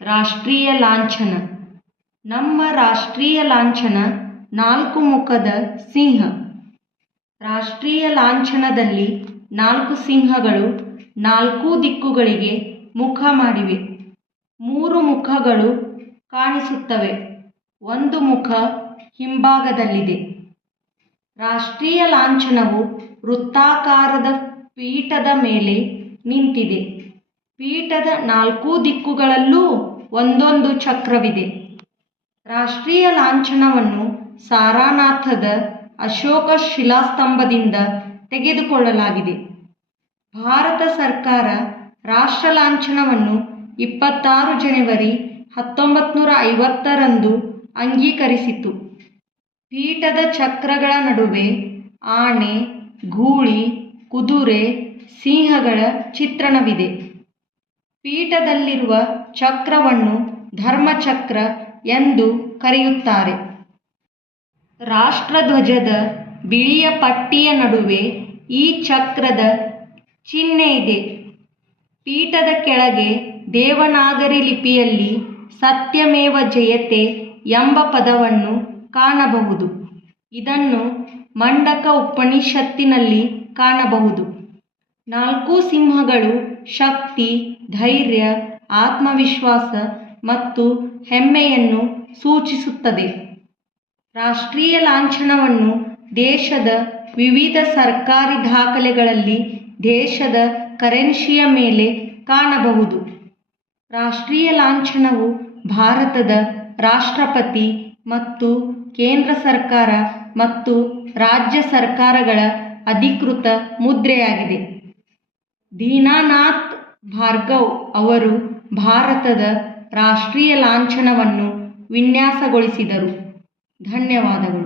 ರಾಷ್ಟ್ರೀಯ ಲಾಂಛನ. ನಮ್ಮ ರಾಷ್ಟ್ರೀಯ ಲಾಂಛನ 4 ಮುಖದ ಸಿಂಹ. ರಾಷ್ಟ್ರೀಯ ಲಾಂಛನದಲ್ಲಿ 4 ಸಿಂಹಗಳು 4 ದಿಕ್ಕುಗಳಿಗೆ ಮುಖ ಮಾಡಿವೆ. 3 ಮುಖಗಳು ಕಾಣಿಸುತ್ತವೆ. 1 ಮುಖ ಹಿಂಭಾಗದಲ್ಲಿದೆ. ರಾಷ್ಟ್ರೀಯ ಲಾಂಛನವು ವೃತ್ತಾಕಾರದ ಪೀಠದ ಮೇಲೆ ನಿಂತಿದೆ. ಪೀಠದ 4 ದಿಕ್ಕುಗಳಲ್ಲೂ ಒಂದೊಂದು ಚಕ್ರವಿದೆ. ರಾಷ್ಟ್ರೀಯ ಲಾಂಛನವನ್ನು ಸಾರನಾಥದ ಅಶೋಕ ಶಿಲಾಸ್ತಂಭದಿಂದ ತೆಗೆದುಕೊಳ್ಳಲಾಗಿದೆ. ಭಾರತ ಸರ್ಕಾರ ರಾಷ್ಟ್ರ ಲಾಂಛನವನ್ನು 26 ಜನವರಿ 1950ರಂದು ಅಂಗೀಕರಿಸಿತು. ಪೀಠದ ಚಕ್ರಗಳ ನಡುವೆ ಆನೆ, ಗೂಳಿ, ಕುದುರೆ, ಸಿಂಹಗಳ ಚಿತ್ರಣವಿದೆ. ಪೀಠದಲ್ಲಿರುವ ಚಕ್ರವನ್ನು ಧರ್ಮಚಕ್ರ ಎಂದು ಕರೆಯುತ್ತಾರೆ. ರಾಷ್ಟ್ರಧ್ವಜದ ಬಿಳಿಯ ಪಟ್ಟಿಯ ನಡುವೆ ಈ ಚಕ್ರದ ಚಿಹ್ನೆ ಇದೆ. ಪೀಠದ ಕೆಳಗೆ ದೇವನಾಗರಿ ಲಿಪಿಯಲ್ಲಿ ಸತ್ಯಮೇವ ಜಯತೆ ಎಂಬ ಪದವನ್ನು ಕಾಣಬಹುದು. ಇದನ್ನು ಮಂಡಕ ಉಪನಿಷತ್ತಿನಲ್ಲಿ ಕಾಣಬಹುದು. 4 ಸಿಂಹಗಳು ಶಕ್ತಿ, ಧೈರ್ಯ, ಆತ್ಮವಿಶ್ವಾಸ ಮತ್ತು ಹೆಮ್ಮೆಯನ್ನು ಸೂಚಿಸುತ್ತದೆ. ರಾಷ್ಟ್ರೀಯ ಲಾಂಛನವನ್ನು ದೇಶದ ವಿವಿಧ ಸರ್ಕಾರಿ ದಾಖಲೆಗಳಲ್ಲಿ ದೇಶದ ಕರೆನ್ಸಿಯ ಮೇಲೆ ಕಾಣಬಹುದು. ರಾಷ್ಟ್ರೀಯ ಲಾಂಛನವು ಭಾರತದ ರಾಷ್ಟ್ರಪತಿ ಮತ್ತು ಕೇಂದ್ರ ಸರ್ಕಾರ ಮತ್ತು ರಾಜ್ಯ ಸರ್ಕಾರಗಳ ಅಧಿಕೃತ ಮುದ್ರೆಯಾಗಿದೆ. ದೀನಾನಾಥ್ ಭಾರ್ಗವ್ ಅವರು ಭಾರತದ ರಾಷ್ಟ್ರೀಯ ಲಾಂಛನವನ್ನು ವಿನ್ಯಾಸಗೊಳಿಸಿದರು. ಧನ್ಯವಾದಗಳು.